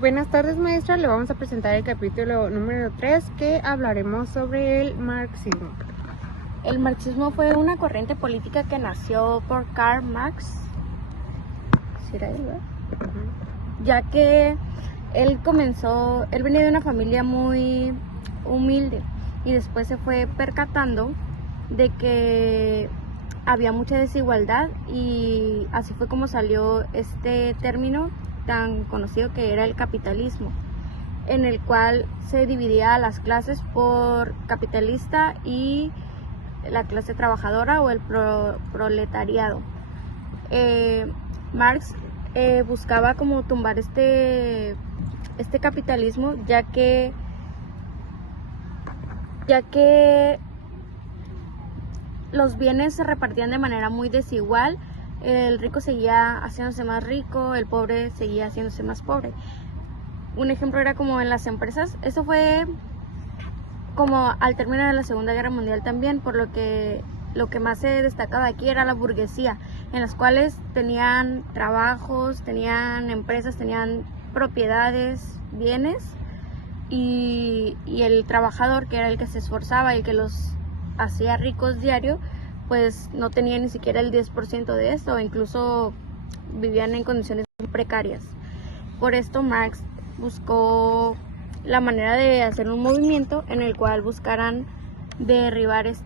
Buenas tardes, maestra. Le vamos a presentar el capítulo número 3 que hablaremos sobre el marxismo. El marxismo fue una corriente política que nació por Karl Marx, ¿sí era él, verdad? Ya que él venía de una familia muy humilde y después se fue percatando de que había mucha desigualdad y así fue como salió este término tan conocido que era el capitalismo, en el cual se dividía a las clases por capitalista y la clase trabajadora o el proletariado. Marx buscaba como tumbar este capitalismo, ya que los bienes se repartían de manera muy desigual. El rico seguía haciéndose más rico, el pobre seguía haciéndose más pobre. Un ejemplo era como en las empresas. Eso fue como al término de la Segunda Guerra Mundial también, por lo que más se destacaba aquí era la burguesía, en las cuales tenían trabajos, tenían empresas, tenían propiedades, bienes, y el trabajador, que era el que se esforzaba, el que los hacía ricos diario, pues no tenía ni siquiera el 10% de esto, o incluso vivían en condiciones muy precarias. Por esto Marx buscó la manera de hacer un movimiento en el cual buscaran derribar el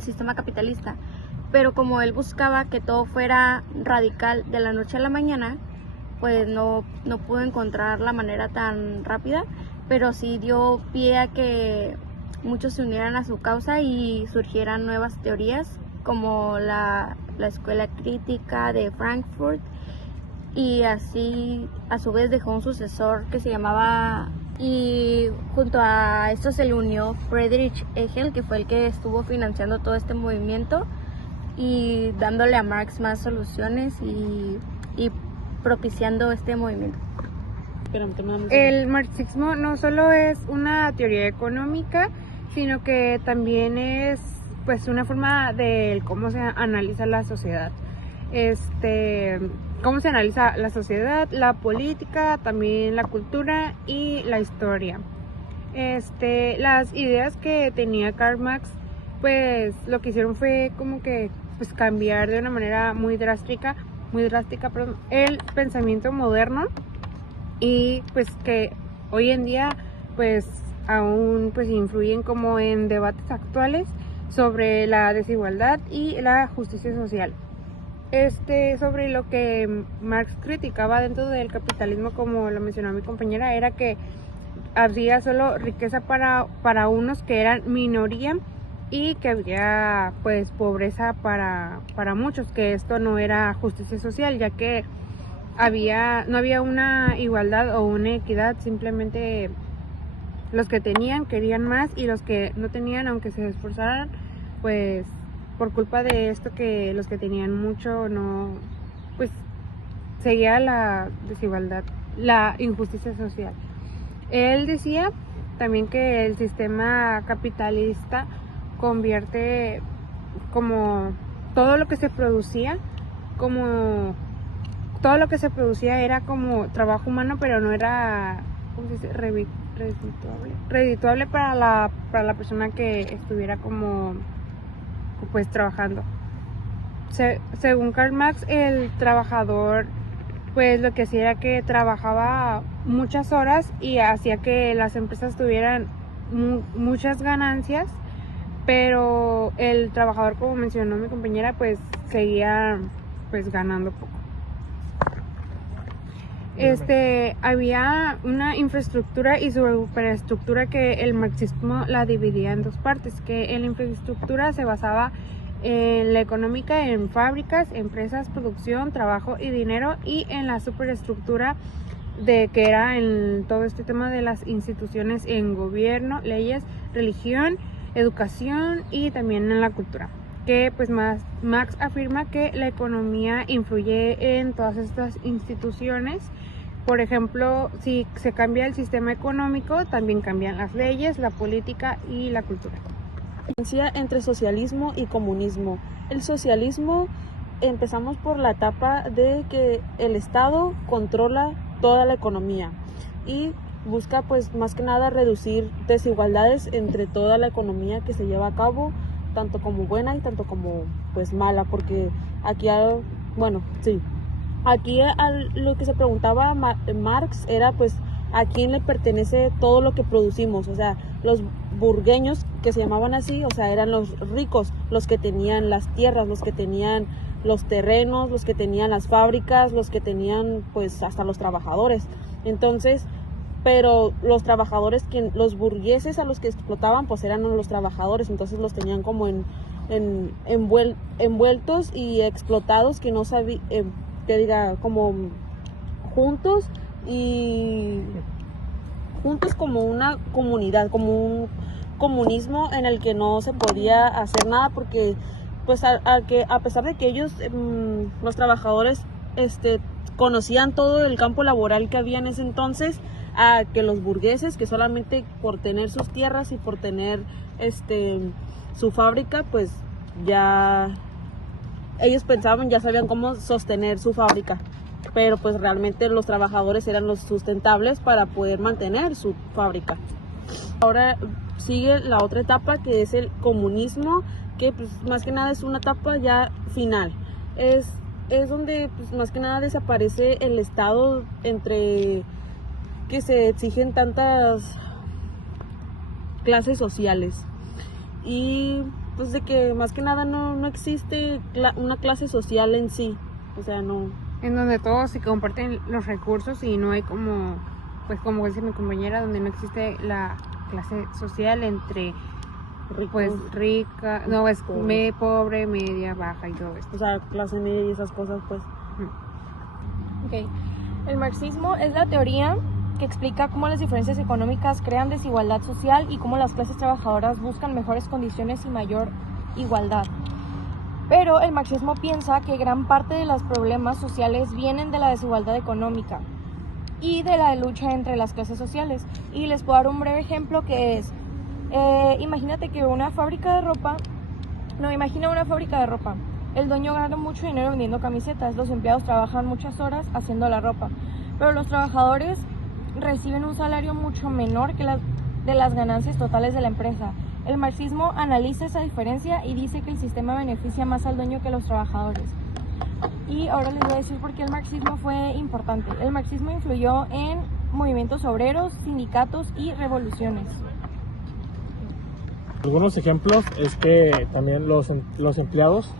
sistema capitalista. Pero como él buscaba que todo fuera radical de la noche a la mañana, pues no pudo encontrar la manera tan rápida, pero sí dio pie a que muchos se unieran a su causa y surgieran nuevas teorías como la escuela crítica de Frankfurt, y así a su vez dejó un sucesor que se llamaba, y junto a esto se le unió Friedrich Engels, que fue el que estuvo financiando todo este movimiento y dándole a Marx más soluciones y propiciando este movimiento. El marxismo no solo es una teoría económica, sino que también es pues una forma de cómo se analiza la sociedad. Cómo se analiza la sociedad, la política, también la cultura y la historia. Las ideas que tenía Karl Marx, pues lo que hicieron fue como que pues cambiar de una manera muy drástica, el pensamiento moderno, y pues que hoy en día pues aún pues influyen como en debates actuales sobre la desigualdad y la justicia social. Sobre lo que Marx criticaba dentro del capitalismo, como lo mencionó mi compañera, era que había solo riqueza para unos que eran minoría, y que había pues pobreza para muchos, que esto no era justicia social, ya que no había una igualdad o una equidad, simplemente los que tenían querían más y los que no tenían, aunque se esforzaran, pues por culpa de esto, que los que tenían mucho no, pues seguía la desigualdad, la injusticia social. Él decía también que el sistema capitalista convierte como todo lo que se producía era como trabajo humano, pero no era, ¿cómo se dice?, redituable para la persona que estuviera como pues trabajando. Según Karl Marx, el trabajador pues lo que hacía era que trabajaba muchas horas y hacía que las empresas tuvieran muchas ganancias, pero el trabajador, como mencionó mi compañera, pues seguía pues ganando poco. Había una infraestructura y superestructura que el marxismo la dividía en dos partes, que en la infraestructura se basaba en la económica, en fábricas, empresas, producción, trabajo y dinero, y en la superestructura que era en todo este tema de las instituciones, en gobierno, leyes, religión, educación y también en la cultura, que pues Marx afirma que la economía influye en todas estas instituciones. Por ejemplo, si se cambia el sistema económico, también cambian las leyes, la política y la cultura. Diferencia entre socialismo y comunismo. El socialismo, empezamos por la etapa de que el Estado controla toda la economía y busca pues más que nada reducir desigualdades entre toda la economía que se lleva a cabo, tanto como buena y tanto como pues mala, porque aquí lo que se preguntaba Marx era pues a quién le pertenece todo lo que producimos, o sea, los burgueños, que se llamaban así, o sea, eran los ricos, los que tenían las tierras, los que tenían los terrenos, los que tenían las fábricas, los que tenían pues hasta los trabajadores. Entonces, pero los trabajadores, los burgueses a los que explotaban pues eran los trabajadores, entonces los tenían como envueltos y explotados, que no sabía, como juntos como una comunidad, como un comunismo en el que no se podía hacer nada, porque pues a pesar de que ellos, los trabajadores, conocían todo el campo laboral que había en ese entonces, a que los burgueses, que solamente por tener sus tierras y por tener su fábrica, pues ya ellos pensaban, ya sabían cómo sostener su fábrica, pero pues realmente los trabajadores eran los sustentables para poder mantener su fábrica. Ahora sigue la otra etapa, que es el comunismo, que pues más que nada es una etapa ya final. Es donde pues más que nada desaparece el Estado, entre que se exigen tantas clases sociales, y pues de que más que nada no existe una clase social en sí, o sea, no. En donde todos se comparten los recursos y no hay como dice mi compañera, donde no existe la clase social entre pues rica, pobre, media, baja y todo esto. O sea, clase media y esas cosas, pues. Ok. El marxismo es la teoría que explica cómo las diferencias económicas crean desigualdad social y cómo las clases trabajadoras buscan mejores condiciones y mayor igualdad. Pero el marxismo piensa que gran parte de los problemas sociales vienen de la desigualdad económica y de la lucha entre las clases sociales. Y les puedo dar un breve ejemplo, que es, imagina una fábrica de ropa. El dueño gana mucho dinero vendiendo camisetas, los empleados trabajan muchas horas haciendo la ropa, pero los trabajadores reciben un salario mucho menor que de las ganancias totales de la empresa. El marxismo analiza esa diferencia y dice que el sistema beneficia más al dueño que a los trabajadores. Y ahora les voy a decir por qué el marxismo fue importante. El marxismo influyó en movimientos obreros, sindicatos y revoluciones. Algunos ejemplos es que también los empleados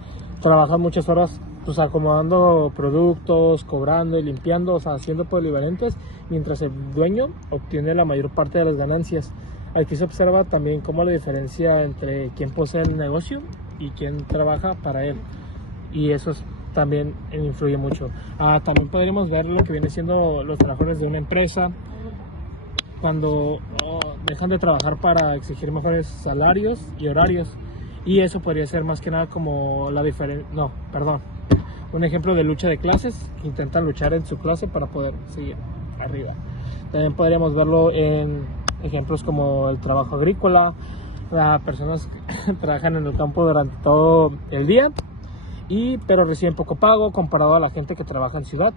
trabajan muchas horas pues acomodando productos, cobrando y limpiando, o sea, haciendo polivalentes, mientras el dueño obtiene la mayor parte de las ganancias. Aquí se observa también cómo la diferencia entre quien posee el negocio y quien trabaja para él, y eso también influye mucho. También podríamos ver lo que viene siendo los trabajadores de una empresa cuando dejan de trabajar para exigir mejores salarios y horarios, y eso podría ser más que nada como un ejemplo de lucha de clases, que intentan luchar en su clase para poder seguir arriba. También podríamos verlo en ejemplos como el trabajo agrícola, las personas que trabajan en el campo durante todo el día, pero reciben poco pago comparado a la gente que trabaja en ciudad,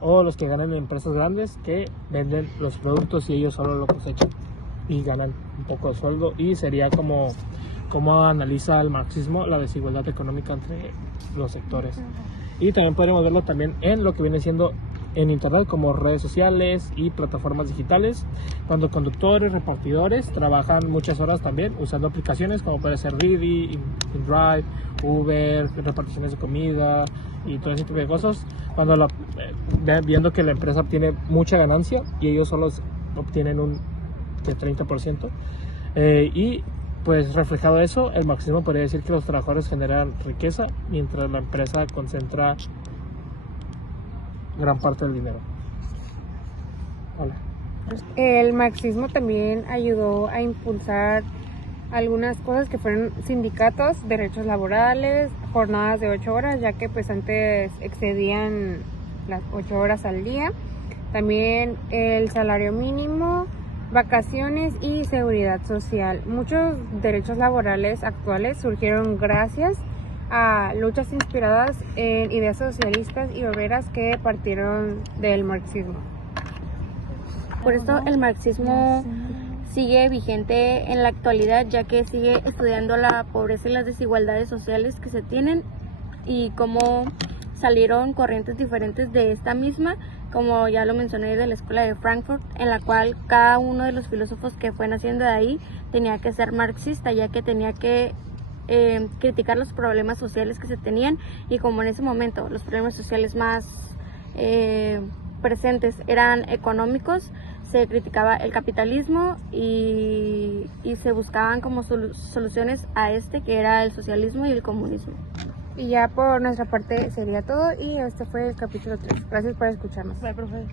o los que ganan en empresas grandes que venden los productos y ellos solo lo cosechan y ganan un poco de sueldo. Y sería como analiza el marxismo la desigualdad económica entre los sectores. Y también podemos verlo también en lo que viene siendo en internet, como redes sociales y plataformas digitales. Tanto conductores, repartidores trabajan muchas horas también usando aplicaciones como puede ser Didi, InDrive, Uber, reparticiones de comida y todo ese tipo de cosas, cuando viendo que la empresa obtiene mucha ganancia y ellos solo obtienen un 30%, y pues reflejado eso, el marxismo podría decir que los trabajadores generan riqueza mientras la empresa concentra gran parte del dinero. Hola. El marxismo también ayudó a impulsar algunas cosas que fueron sindicatos, derechos laborales, jornadas de 8 horas, ya que pues antes excedían las 8 horas al día. También el salario mínimo, vacaciones y seguridad social. Muchos derechos laborales actuales surgieron gracias a luchas inspiradas en ideas socialistas y obreras que partieron del marxismo. Por esto el marxismo sigue vigente en la actualidad, ya que sigue estudiando la pobreza y las desigualdades sociales que se tienen y cómo salieron corrientes diferentes de esta misma, como ya lo mencioné, de la escuela de Frankfurt, en la cual cada uno de los filósofos que fue naciendo de ahí tenía que ser marxista, ya que tenía que criticar los problemas sociales que se tenían, y como en ese momento los problemas sociales más presentes eran económicos, se criticaba el capitalismo y se buscaban como soluciones a este, que era el socialismo y el comunismo. Y ya por nuestra parte sería todo, y este fue el capítulo 3. Gracias por escucharnos. Bye, profe.